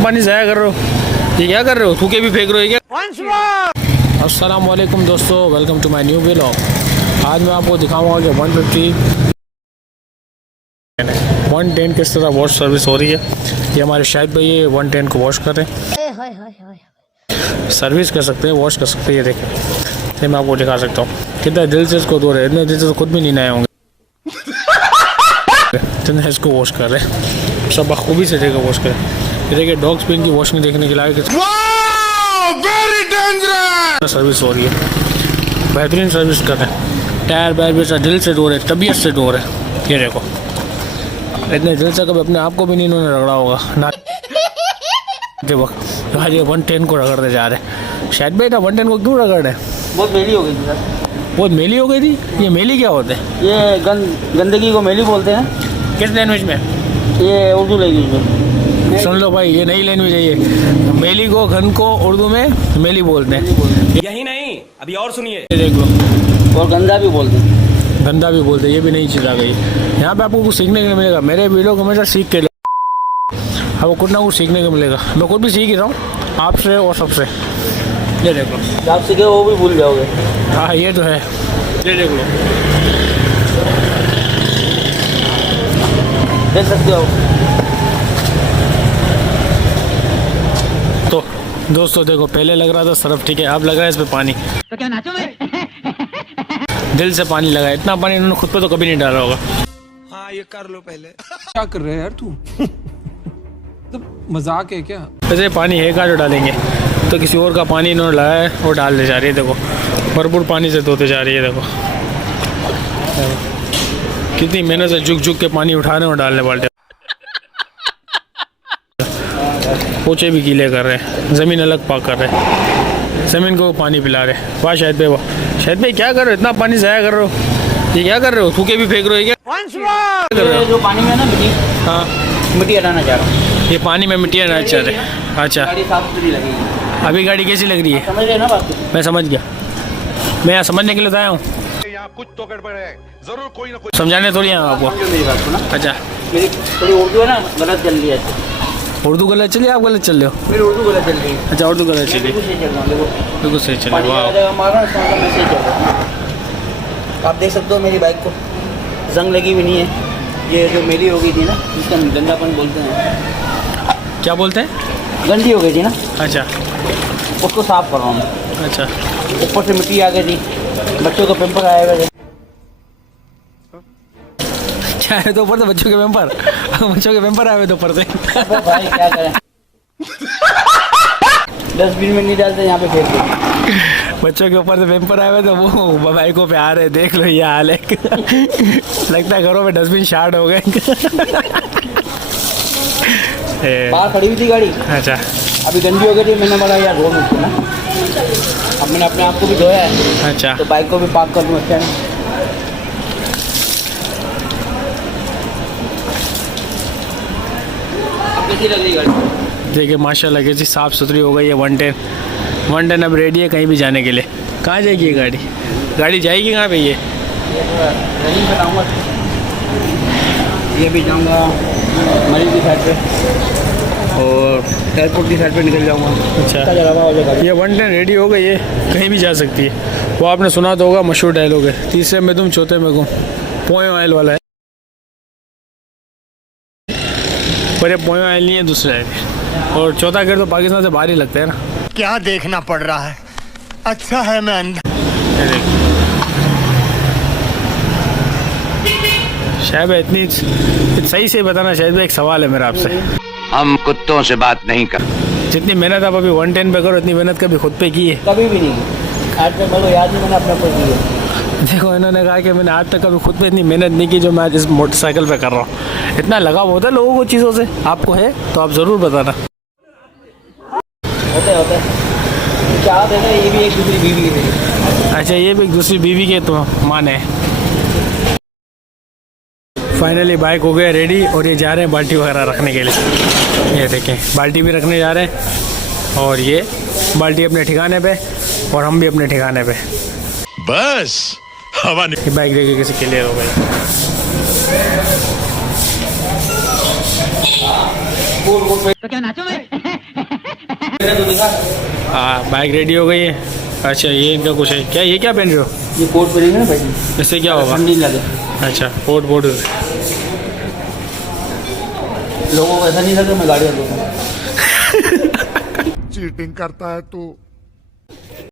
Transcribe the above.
पानी ज़ाया कर रहे हो, ये क्या कर रहे हो? थूके भी फेंक रहे हो क्या? अस्सलाम वालेकुम दोस्तों, welcome to my new vlog. आज मैं आपको दिखाऊंगा कि 110 किस तरह वॉश सर्विस हो रही है। ये हमारे शायद भाई ये 110 को वॉश कर रहे हैं, सर्विस कर सकते हैं, वॉश कर सकते हैं। ये देखें, ये मैं आपको दिखा सकता हूँ कितना दिल से इसको धो रहे हैं। इतने दिल से तो खुद भी नहीं नए होंगे इतने इसको वॉश कर रहे हैं, सब बखूबी से देखकर वॉश करें। ये देखिए डॉग स्पिन की वॉशिंग देखने के लिए सर्विस हो रही है, बेहतरीन सर्विस कर रहे हैं। टायर बैर भी दिल से धो रहे, तबीयत से धो रहे। ये देखो, इतने दिल से कभी अपने आप को भी नहीं इन्होंने रगड़ा होगा ना। वक्त आज ये 110 को रगड़ते जा रहे हैं। शायद भाई 110 को क्यों रगड़ रहे हैं? बहुत मेली हो गई थी सर। बहुत मेली हो गई थी। ये मेली क्या होते हैं? ये गंदगी को मेली बोलते हैं। किस लैंग्वेज में? ये उर्दू लैंग्वेज में। सुन लो भाई, ये नई लैंग्वेज है। ये मेली को, घन को उर्दू में मेली बोलते हैं। यही नहीं, अभी और सुनिए। देख लो, और गंदा भी बोलते हैं। गंदा भी बोलते हैं। ये भी नई चीज़ आ गई। यहाँ पे आपको कुछ सीखने को मिलेगा। मेरे वीडियो को हमेशा सीख के लो, आपको कुछ ना कुछ सीखने को मिलेगा। मैं खुद भी सीख ही रहा हूँ आपसे और सबसे। ये देख लो, आप सीखे वो भी भूल जाओगे। हाँ ये तो है। ये देख लो, देख सकते हो। तो दोस्तों देखो, पहले लग रहा था सरफ, ठीक है, अब लग रहा है इस पे पानी। तो क्या नाचो मैं? दिल से पानी लगा। इतना पानी इन्होंने खुद पे तो कभी नहीं डाला होगा। हाँ ये कर लो पहले। क्या कर रहे हैं यार तू? तो मजाक है क्या? वैसे पानी है कहाँ जो डालेंगे, तो किसी और का पानी इन्होंने लगाया है और डाल दे जा रही है। देखो, भरपूर पानी से धोते जा रही है। देखो कितनी मेहनत से झुक झुक के पानी उठाने और डालने वाले। पोछे भी गीले कर रहे हैं, ज़मीन अलग पाक कर रहे हैं, ज़मीन को पानी पिला रहे हैं। वाह शायद भाई, वाह शायद भाई, क्या कर रहे हो? इतना पानी ज़ाया कर रहे हो, ये क्या कर रहे हो? थूके भी फेंक रहे हो क्या? कर रहे हो? जो पानी में ना मिट्टी, हाँ, मिट्टी हटाना चाह रहा हूँ। ये पानी में मिट्टी हटाना चाह रहे हैं। अच्छा, गाड़ी साफ सुथरी लगेगी। अभी गाड़ी कैसी लग रही है? समझ रहे हैं ना बात को? मैं समझ गया, मैं यहाँ समझने के लिए तो आया हूँ, यहाँ कुछ तो गड़बड़ है, जरूर कोई ना कोई। समझाने थोड़ी आया हूँ आपको। समझो मेरी बात को ना। अच्छा, मेरी थोड़ी उर्दू है ना, गलत चल रही है। उर्दू गलत चलिए, आप गलत चल रहे हो। मेरी उर्दू गलत चल रही है। अच्छा, उर्दू गलत चलिए, बिल्कुल सही चल रहा हूँ। देखो बिल्कुल सही चलिए। पानी वाह, आ जाएगा मारा, इसका मतलब मैं सही चल रहा हूँ। आप देख सकते हो मेरी बाइक को जंग लगी भी नहीं है। ये जो मेली हो गई थी ना, इसका गंदापन बोलते हैं। क्या बोलते हैं? गंदी हो गई थी ना, अच्छा उसको साफ कर रहा हूँ। अच्छा, ऊपर से मिट्टी आ गई थी, बच्चों का पेम्पर आया हुआ है। क्या है तो ऊपर से बच्चों के पेम्पर? बच्चों के पेम्पर आए हुए तो ऊपर से। अबे भाई क्या करें, डस्टबिन में नहीं डालते, यहाँ पे फेंक देते। बच्चों के ऊपर से पेम्पर आए हुए तो वो बाइकों पे आ रहे। देख लो ये हाल है। लगता है घरों में डस्टबिन शार्ट हो गए। बाहर खड़ी हुई थी गाड़ी, अच्छा, अभी गंदी हो गई थी। मैंने बोला यार धो मुझको ना, अब मैंने अपने आप को भी धोया है, अच्छा, तो बाइक को भी पार्क कर लूँ। अच्छा है, कैसी लग रही गाड़ी? देखिए माशाल्लाह कैसी साफ़ सुथरी हो गई है। 110 अब रेडी है कहीं भी जाने के लिए। कहाँ जाएगी ये गाड़ी? गाड़ी जाएगी कहाँ पे ये? रनिंग पे जाऊँगा, ये भी जाऊँगा मरीज की साइड पे और एयरपोर्ट की साइड पे निकल जाऊँगा। अच्छा, जलावा हो जाएगा। ये 110 रेडी हो गई है, कहीं भी जा सकती है। वो आपने सुना तो होगा, मशहूर डायलॉग है, तीसरे में तुम चौथे में गुम। पोए ऑयल वाला है, पर ये पोए ऑयल नहीं है, दूसरा है। और चौथा गिर तो पाकिस्तान से बाहर ही लगता है ना। क्या देखना पड़ रहा है? अच्छा है मैं अंधा। शायद इतनी सही से बताना, शायद एक सवाल है मेरा आपसे। हम कुत्तों से बात नहीं कर। जितनी मेहनत आप अभी 110 पे करो, इतनी मेहनत कभी खुद पे की है? कभी भी नहीं की। आज तक मेरे को याद नहीं मैंने अपने ऊपर की है। देखो, इन्होंने कहा कि मैंने आज तक कभी खुद पे इतनी मेहनत नहीं की जो मैं आज इस मोटरसाइकिल पे कर रहा हूँ। इतना लगाव होता है लोगों को चीज़ों से, आपको है तो आप ज़रूर बताना। होता है क्या देना, ये भी एक दूसरी बीवी की थी। अच्छा, ये भी एक दूसरी बीवी के तो माने। फाइनली बाइक हो गया रेडी और ये जा रहे हैं बाल्टी वगैरह रखने के लिए। ये देखें, बाल्टी भी रखने जा रहे हैं और ये बाल्टी अपने ठिकाने पे और हम भी अपने ठिकाने पे। बस हवा नहीं। ये बाइक देखिए कैसे क्लियर हो गई। तो क्या नाचो मैं? तो दिखा। हाँ बाइक रेडी हो गई है। अच्छा ये इनका कुछ है क्या, ये क्या पहन रहे हो? ये कोट पहनेंगे ना भाई, इससे क्या होगा? ठंडी लगे। अच्छा कोट बोट। लोगों को ऐसा नहीं लगे मैं गाड़ी दूँगा। चीटिंग करता है तू।